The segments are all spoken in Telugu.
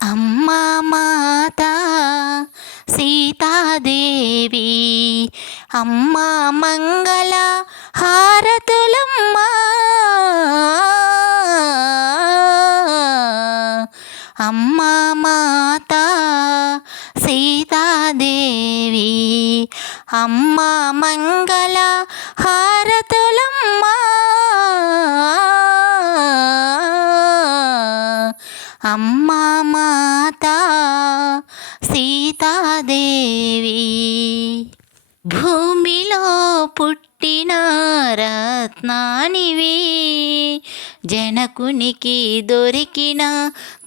అమ్మా మాత సీతాదేవి అమ్మా మంగళ హారతులమ్మా అమ్మా మాత సీతాదేవి అమ్మా మంగళ హారతులమ్మా అమ్మా మాత సీతాదేవి భూమిలో పుట్టిన రత్నానివి జనకునికి దొరికిన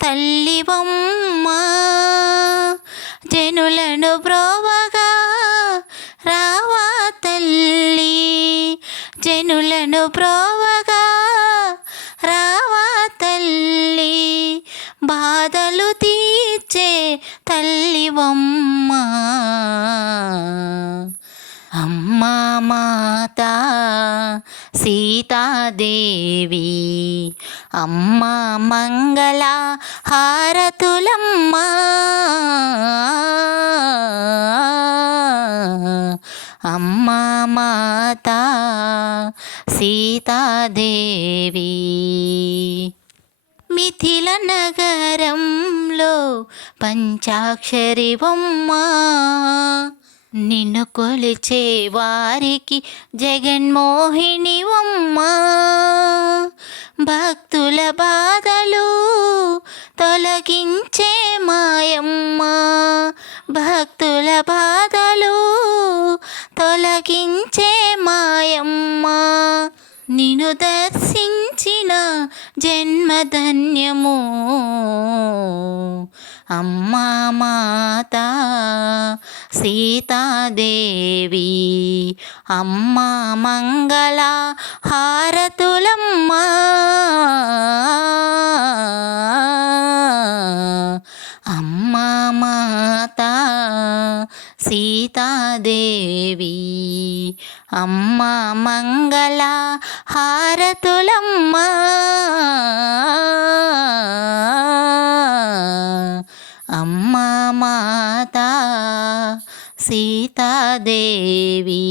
తల్లివమ్మ జనులను బ్రోవగా రావా తల్లి జనులను బ్రోవగా రావా తల్లి బాధలు తీర్చే తల్లివమ్మ అమ్మా మాత సీతాదేవి అమ్మా మంగళ హారతులమ్మా అమ్మా మాత సీతాదేవి మిథిల నగరంలో పంచాక్షరి బొమ్మ నిన్ను కొలిచే వారికి జగన్మోహిని బొమ్మ భక్తుల బాధలు తొలగించే మాయమ్మ భక్తుల బాధలు తొలగించే మాయమ్మ నిన్ను దర్శించిన జన్మధన్యము అమ్మా మాత సీతాదేవి అమ్మా మంగళ హారతులమ్మా అమ్మా మాత సీతాదేవి అమ్మా మంగళ హారతులమ్మా అమ్మా మాత సీతాదేవి.